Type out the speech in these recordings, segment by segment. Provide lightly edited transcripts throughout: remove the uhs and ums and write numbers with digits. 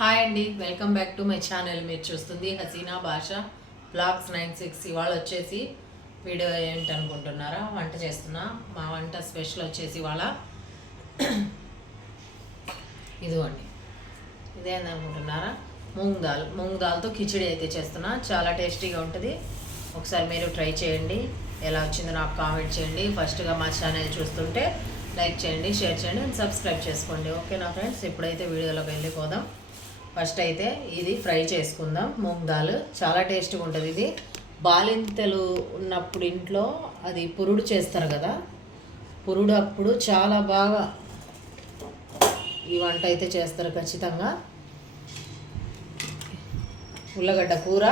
Hi అండి, welcome back to my channel. మీరు చూస్తుంది హసీనా భాష బ్లాగ్స్ 96. ఇవాళ వచ్చేసి వీడియో ఏంటనుకుంటున్నారా, వంట చేస్తున్నా. మా వంట స్పెషల్ వచ్చేసి ఇవాళ ఇదిగోండి, ఇదేందనుకుంటున్నారా, మూంగ్ దాల్తో కిచిడి అయితే చేస్తున్నా. చాలా టేస్టీగా ఉంటుంది. ఒకసారి మీరు ట్రై చేయండి. ఎలా వచ్చిందో నాకు కామెంట్ చేయండి. ఫస్ట్గా మా ఛానల్ చూస్తుంటే లైక్ చేయండి, షేర్ చేయండి అండ్ సబ్స్క్రైబ్ చేసుకోండి. ఓకేనా ఫ్రెండ్స్, ఇప్పుడైతే వీడియోలోకి వెళ్ళిపోదాం. ఫస్ట్ అయితే ఇది ఫ్రై చేసుకుందాం. మూంగ్ దాల్ చాలా టేస్ట్గా ఉంటుంది. ఇది బాలింతలు ఉన్నప్పుడు ఇంట్లో అది పురుడు చేస్తారు కదా, పురుడు అప్పుడు చాలా బాగా ఈ వంట అయితే చేస్తారు ఖచ్చితంగా. ఉల్లగడ్డ కూర,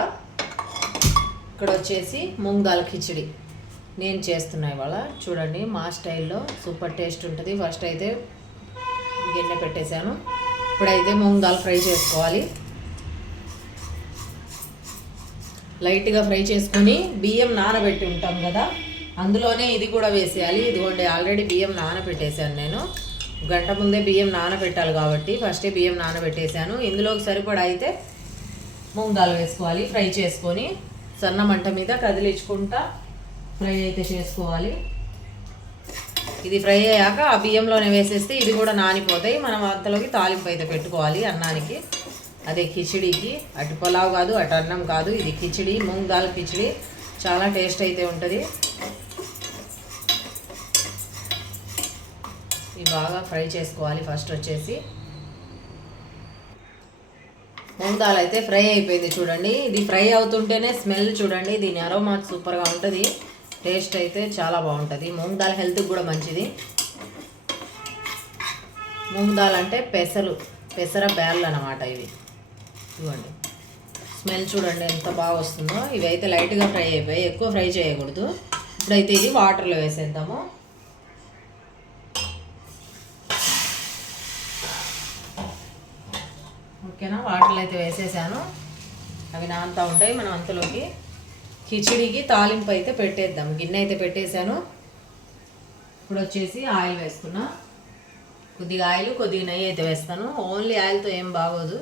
ఇక్కడ వచ్చేసి మూంగ్ దాల్ కిచిడి నేను చేస్తున్నా ఇవాళ. చూడండి, మా స్టైల్లో సూపర్ టేస్ట్ ఉంటుంది. ఫస్ట్ అయితే గిన్నె పెట్టేశాను. ఇప్పుడైతే మూంగ్ దాల్ ఫ్రై చేసుకోవాలి. లైట్గా ఫ్రై చేసుకొని బియ్యం నానబెట్టి ఉంటాం కదా, అందులోనే ఇది కూడా వేసేయాలి. ఇదిగోండి, ఆల్రెడీ బియ్యం నానబెట్టేశాను నేను. గంట ముందే బియ్యం నానబెట్టాలి కాబట్టి ఫస్టే బియ్యం నానబెట్టేశాను. ఇందులోకి సరిపడా అయితే మూంగ్ దాల్ వేసుకోవాలి. ఫ్రై చేసుకొని సన్న మంట మీద కదిలించుకుంటా ఫ్రై అయితే చేసుకోవాలి. ఇది ఫ్రై అయ్యాక ఆ బియ్యంలోనే వేసేస్తే ఇది కూడా నానిపోతాయి. మనం అంతలోకి తాలింపు అయితే పెట్టుకోవాలి అన్నానికి. అదే కిచిడికి, అటు పులావ్ కాదు, అటు అన్నం కాదు, ఇది కిచిడి, మూంగ్ దాల్ కిచిడి. చాలా టేస్ట్ అయితే ఉంటుంది. ఇది బాగా ఫ్రై చేసుకోవాలి. ఫస్ట్ వచ్చేసి మూంగ్ దాల్ అయితే ఫ్రై అయిపోయింది. చూడండి, ఇది ఫ్రై అవుతుంటేనే స్మెల్ చూడండి, దీని అరోమా సూపర్గా ఉంటుంది. టేస్ట్ అయితే చాలా బాగుంటుంది. మూంగ్ దాల్ హెల్త్కి కూడా మంచిది. మూంగ్ దాల్ అంటే పెసర బ్యాళ్ళు అన్నమాట ఇవి. ఇవ్వండి, స్మెల్ చూడండి ఎంత బాగా వస్తుందో. ఇవి అయితే లైట్గా ఫ్రై అయిపోయి, ఎక్కువ ఫ్రై చేయకూడదు. ఇప్పుడైతే ఇది వాటర్లో వేసేద్దాము. ఓకేనా, వాటర్లో అయితే వేసేసాను. అవి నాంతా ఉంటాయి. మనం అంతలోకి కిచిడికి తాలింపు అయితే పెట్టేద్దాం. గిన్నె అయితే పెట్టేశాను. ఇప్పుడు వచ్చేసి ఆయిల్ వేస్తున్నా. కొద్దిగా ఆయిల్, కొద్దిగా నెయ్యి అయితే వేస్తాను. ఓన్లీ ఆయిల్తో ఏం బాగోదు,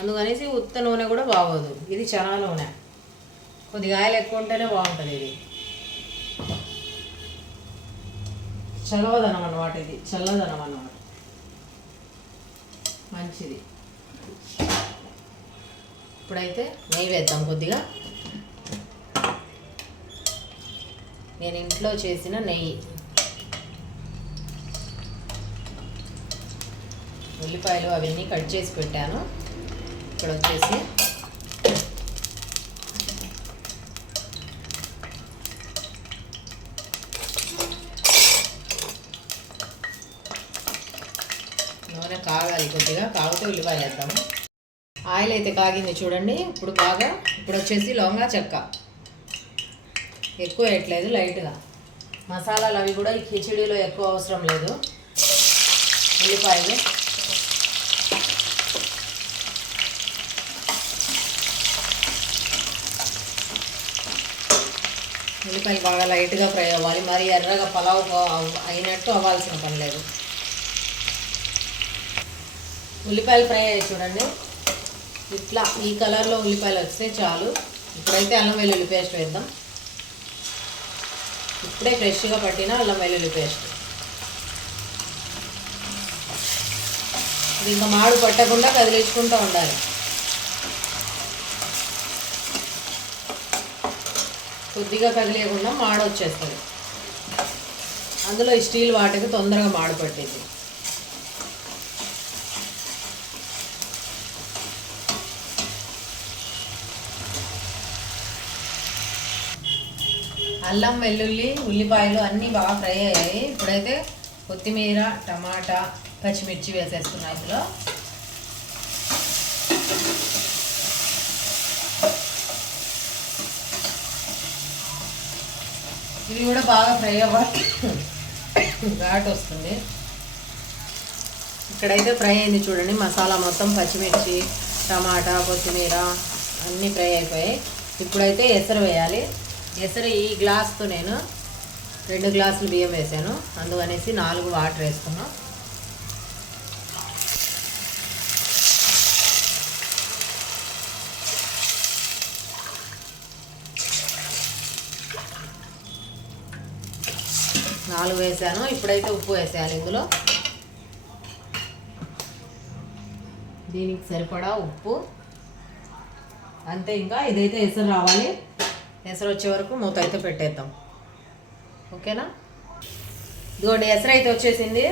అందుకనేసి ఉత్త నూనె కూడా బాగోదు. ఇది చనా నూనె, కొద్దిగా ఆయిల్ ఎక్కువ ఉంటేనే బాగుంటుంది. ఇది చల్లదనం అన్నమాట, ఇది చల్లదనం అన్నమాట, మంచిది. ఇప్పుడైతే నెయ్యి వేద్దాం కొద్దిగా. నేను ఇంట్లో చేసిన నెయ్యి. ఉల్లిపాయలు అవన్నీ కట్ చేసి పెట్టాను. ఇక్కడ వచ్చేసి నూనె కాగాలి, కొద్దిగా కాగితే ఉల్లిపాయలు వేద్దాము. ఆయిల్ అయితే కాగింది చూడండి. ఇప్పుడు వచ్చేసి లవంగా చెక్క ఎక్కువ వేయట్లేదు, లైట్గా. మసాలాలు అవి కూడా ఈ కిచిడీలో ఎక్కువ అవసరం లేదు. ఉల్లిపాయలు, ఉల్లిపాయలు బాగా లైట్గా ఫ్రై అవ్వాలి. మరి ఎర్రగా పలావ్ అయినట్టు అవ్వాల్సిన పని లేదు. ఉల్లిపాయలు ఫ్రై అయ్యాయి చూడండి. ఇట్లా ఈ కలర్లో ఉల్లిపాయలు వస్తే చాలు. ఇప్పుడైతే అల్లం వెల్లుల్లి పేస్ట్ వేద్దాం. ఇప్పుడే ఫ్రెష్గా పట్టిన అల్లం వెల్లుల్లి పేస్ట్. ఇది ఇంకా మాడు పట్టకుండా కదిలించుకుంటూ ఉండాలి. కొద్దిగా కదిలేయకుండా మాడు వచ్చేస్తుంది. అందులో ఈ స్టీల్ వాటికి తొందరగా మాడు పట్టేది. అల్లం వెల్లుల్లి ఉల్లిపాయలు అన్నీ బాగా ఫ్రై అయ్యాయి. ఇప్పుడైతే కొత్తిమీర, టమాటా, పచ్చిమిర్చి వేసేస్తున్నా. ఇందులో ఇవి కూడా బాగా ఫ్రై అవ్వాలి, ఘాటు వస్తుంది. ఇక్కడైతే ఫ్రై అయింది చూడండి. మసాలా మొత్తం పచ్చిమిర్చి, టమాటా, కొత్తిమీర అన్నీ ఫ్రై అయిపోయాయి. ఇప్పుడైతే ఎసరు వేయాలి. ఎసరు ఈ గ్లాస్తో నేను 2 గ్లాసులు బియ్యం వేసాను, అందుకనేసి 4 వాటర్ వేసుకున్నాం. 4 వేసాను. ఇప్పుడైతే ఉప్పు వేసేయాలి ఇందులో. దీనికి సరిపడా ఉప్పు అంతే. ఇంకా ఇదైతే ఎసరు రావాలి. ఎసరు వచ్చే వరకు మూత అయితే పెట్టేద్దాం. ఓకేనా? ఇదిగోండి ఎసరు అయితే వచ్చేసింది.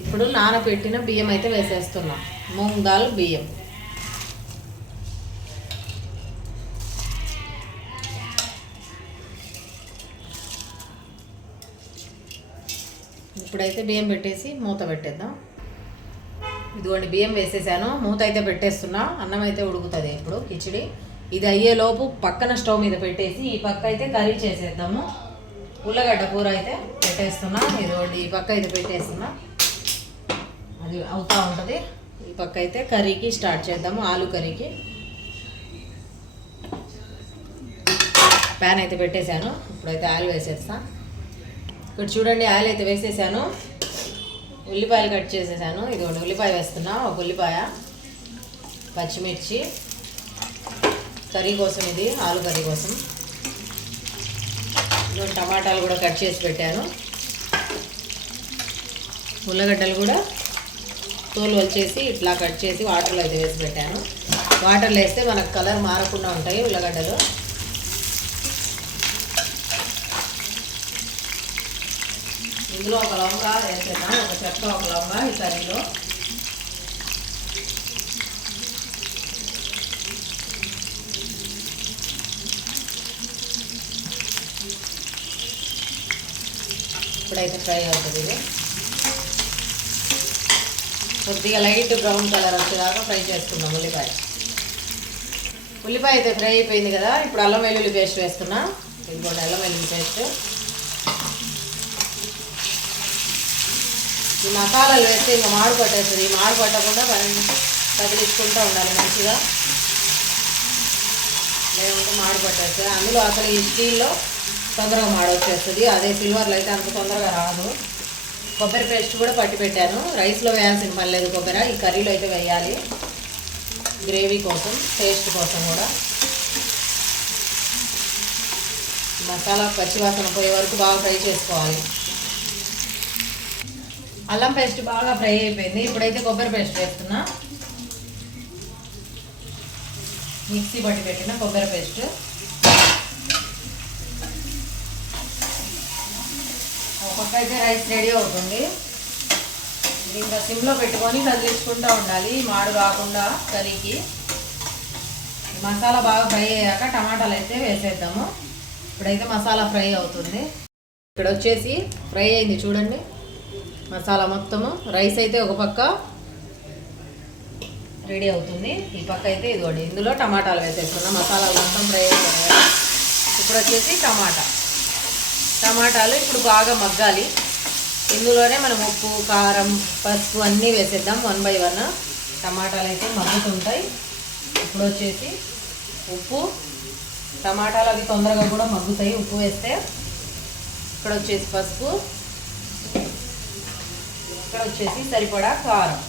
ఇప్పుడు నానబెట్టిన బియ్యం అయితే వేసేస్తున్నాం. మూంగ్ దాల్ బియ్యం. ఇప్పుడైతే బియ్యం పెట్టేసి మూత పెట్టేద్దాం. ఇదిగోండి బియ్యం వేసేసాను. మూత అయితే పెట్టేస్తున్నా. అన్నం అయితే ఉడుకుతుంది ఇప్పుడు కిచిడి. ఇది అయ్యేలోపు పక్కన స్టవ్ మీద పెట్టేసి ఈ పక్క అయితే కర్రీ చేసేద్దాము. ఉల్లగడ్డ కూర అయితే పెట్టేస్తున్నా. ఇదిగోండి ఈ పక్క అయితే పెట్టేస్తున్నా. అది అవుతూ ఉంటుంది. ఈ పక్క అయితే కర్రీకి స్టార్ట్ చేద్దాము. ఆలు కర్రీకి ప్యాన్ అయితే పెట్టేశాను. ఇప్పుడైతే ఆయిల్ వేసేస్తా. ఇక్కడ చూడండి ఆయిల్ అయితే వేసేసాను. ఉల్లిపాయలు కట్ చేసేసాను. ఇదిగోండి ఉల్లిపాయ వేస్తున్నా. ఒక ఉల్లిపాయ, పచ్చిమిర్చి, కర్రీ కోసం, ఇది ఆలు కర్రీ కోసం. ఇదిగోండి టమాటాలు కూడా కట్ చేసి పెట్టాను. ఉల్లగడ్డలు కూడా తోలు వచ్చేసి ఇట్లా కట్ చేసి వాటర్లో అయితే వేసి పెట్టాను. వాటర్లో వేస్తే మనకు కలర్ మారకుండా ఉంటాయి ఉల్లగడ్డలు. ఇందులో ఒక లవంగా వేసేద్దాం. ఒక చెక్క, ఒక లవంగా ఈ కర్రీలో. ఇప్పుడైతే ఫ్రై అవుతుంది. ఇది కొద్దిగా లైట్ బ్రౌన్ కలర్ వచ్చేదాకా ఫ్రై చేసుకుందాం ఉల్లిపాయ. ఉల్లిపాయ అయితే ఫ్రై అయిపోయింది కదా. ఇప్పుడు అల్లం వెల్లుల్లి పేస్ట్ వేస్తున్నా. ఇదిగోండి అల్లం వెల్లుల్లి పేస్ట్. ఈ మసాలాలు వేస్తే ఇంకా మాడు పట్టేస్తుంది. మాడు పట్టకుండా కదిలించుకుంటూ ఉండాలి మంచిగా, లేకుంటే మాడు పట్టేస్తుంది. అందులో అసలు ఈ స్టీల్లో తొందరగా మాడు వచ్చేస్తుంది. అదే సిల్వర్లో అయితే అంత తొందరగా రాదు. కొబ్బరి పేస్ట్ కూడా పట్టి పెట్టాను. రైస్లో వేయాల్సిన పని లేదు కొబ్బరి. ఈ కర్రీలో అయితే వేయాలి, గ్రేవీ కోసం, టేస్ట్ కోసం కూడా. మసాలా పచ్చివాసన పోయే వరకు బాగా ఫ్రై చేసుకోవాలి. అల్లం పేస్ట్ బాగా ఫ్రై అయిపోయింది. ఇప్పుడైతే కొబ్బరి పేస్ట్ వేస్తున్నా. మిక్సీ పట్టి పెట్టిన కొబ్బరి పేస్ట్. ఒక అయితే రైస్ రెడీ అవుతుంది. ఇంకా సిమ్లో పెట్టుకొని కదిలించుకుంటూ ఉండాలి మాడు రాకుండా కర్రీకి. మసాలా బాగా ఫ్రై అయ్యాక టమాటాలు అయితే వేసేద్దాము. ఇప్పుడైతే మసాలా ఫ్రై అవుతుంది. ఇక్కడ వచ్చేసి ఫ్రై అయింది చూడండి మసాలా మొత్తము. రైస్ అయితే ఒక పక్క రెడీ అవుతుంది. ఈ పక్క అయితే ఇదిగోండి ఇందులో టమాటాలు వేసేస్తున్నా. మసాలాలు మొత్తం ఫ్రై అయిపోయాయి. ఇప్పుడు వచ్చేసి టమాటాలు ఇప్పుడు బాగా మగ్గాలి. ఇందులోనే మనం ఉప్పు, కారం, పసుపు అన్నీ వేసేద్దాం 1 by 1. టమాటాలు అయితే మగ్గుతుంటాయి. ఇప్పుడు వచ్చేసి ఉప్పు, టమాటాలు అవి తొందరగా కూడా మగ్గుతాయి ఉప్పు వేస్తే. ఇక్కడ వచ్చేసి పసుపు, ఇక్కడ వచ్చేసి సరిపడా కారం.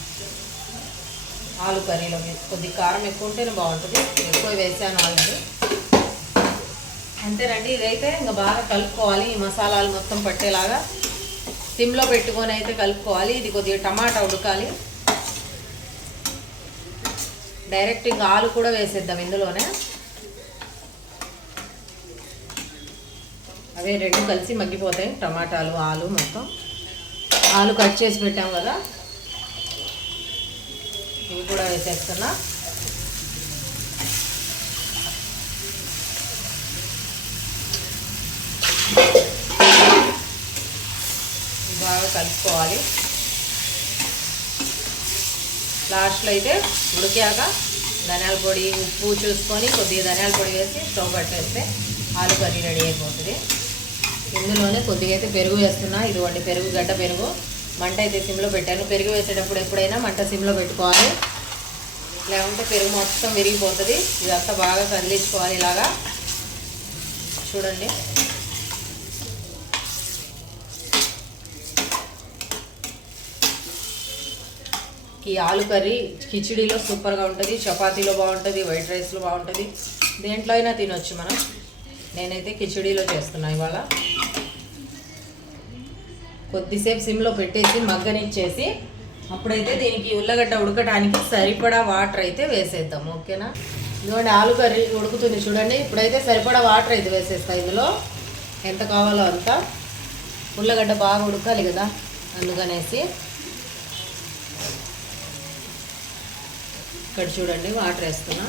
ఆలు కర్రీలో కొద్ది కారం ఎక్కువ ఉంటేనే బాగుంటుంది. ఎక్కువ వేసాను ఆల్రెడీ. అంతేనండి. ఇదైతే ఇంకా బాగా కలుపుకోవాలి. ఈ మసాలాలు మొత్తం పట్టేలాగా సిమ్లో పెట్టుకొని అయితే కలుపుకోవాలి. ఇది కొద్దిగా టమాటా ఉడకాలి. డైరెక్ట్ ఇంకా ఆలు కూడా వేసేద్దాం ఇందులోనే. అవే రెండు కలిసి మగ్గిపోతాయి టమాటాలు, ఆలు మొత్తం. ఆలు కట్ చేసి పెట్టాం కదా, ఇవి కూడా వేసేస్తున్నా. బాగా కలుపుకోవాలి. లాస్ట్లో అయితే ఉడికాక ధనియాల పొడి, ఉప్పు చూసుకొని కొద్దిగా ధనియాల పొడి వేసి స్టవ్ కట్టేస్తే ఆలు కర్రీ రెడీ అయిపోతుంది. ఇందులోనే కొద్దిగా అయితే పెరుగు వేస్తున్నా. ఇదిగోండి పెరుగు, గడ్డ పెరుగు. మంట అయితే సిమ్లో పెట్టాను. పెరుగు వేసేటప్పుడు ఎప్పుడైనా మంట సిమ్లో పెట్టుకోవాలి, లేకుంటే పెరుగు మొత్తం విరిగిపోతుంది. ఇదంతా బాగా కదిలించుకోవాలి ఇలాగా. చూడండి ఈ ఆలు కర్రీ కిచిడీలో సూపర్గా ఉంటుంది, చపాతీలో బాగుంటుంది, వైట్ రైస్లో బాగుంటుంది, దేంట్లో అయినా తినొచ్చు మనం. నేనైతే కిచిడీలో చేస్తున్నాను ఇవాళ. కొద్దిసేపు సిమ్లో పెట్టేసి మగ్గనిచ్చేసి అప్పుడైతే దీనికి ఉల్లగడ్డ ఉడకడానికి సరిపడా వాటర్ అయితే వేసేద్దాం. ఓకేనా? ఇదిగోండి ఆలు కర్రీ ఉడుకుతుంది చూడండి. ఇప్పుడైతే సరిపడా వాటర్ అయితే వేసేస్తాయి. ఇందులో ఎంత కావాలో అంత. ఉల్లగడ్డ బాగా ఉడకాలి కదా, అందుకనేసి ఇక్కడ చూడండి వాటర్ వేస్తున్నా.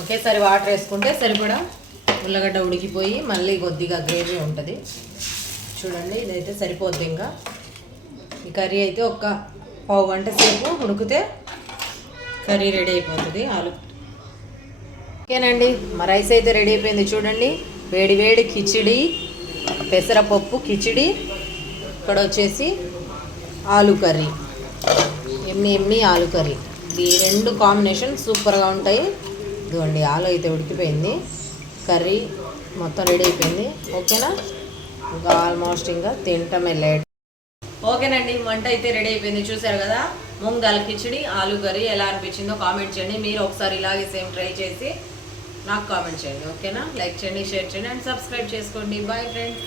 ఒకేసారి వాటర్ వేసుకుంటే సరిపడా ఉల్లగడ్డ ఉడికిపోయి మళ్ళీ కొద్దిగా గ్రేవీ ఉంటుంది. చూడండి ఇదైతే సరిపోద్ది. ఇంకా ఈ కర్రీ అయితే ఒక పావు గంట సేపు ఉడికితే కర్రీ రెడీ అయిపోతుంది ఆలు. ఓకేనండి, మా రైస్ అయితే రెడీ అయిపోయింది చూడండి. వేడి వేడి కిచిడి, పెసరపప్పు కిచిడి, ఇక్కడ వచ్చేసి ఆలు కర్రీ, ఎమ్మి ఆలు కర్రీ. ఈ రెండు కాంబినేషన్ సూపర్గా ఉంటాయి. ఇదిగోండి ఆలు అయితే ఉడికిపోయింది, కర్రీ మొత్తం రెడీ అయిపోయింది. ఓకేనా? ఇంకా ఆల్మోస్ట్ ఇంకా తింటమే లేట్. ఓకేనండి, వంట అయితే రెడీ అయిపోయింది చూసారు కదా. ముంగాల కిచిడి ఆలు కర్రీ ఎలా అనిపించిందో కామెంట్ చేయండి. మీరు ఒకసారి ఇలాగే సేమ్ ట్రై చేసి నాకు కామెంట్ చేయండి. ఓకేనా? లైక్ చేయండి, షేర్ చేయండి అండ్ సబ్స్క్రైబ్ చేసుకోండి. Bye friends.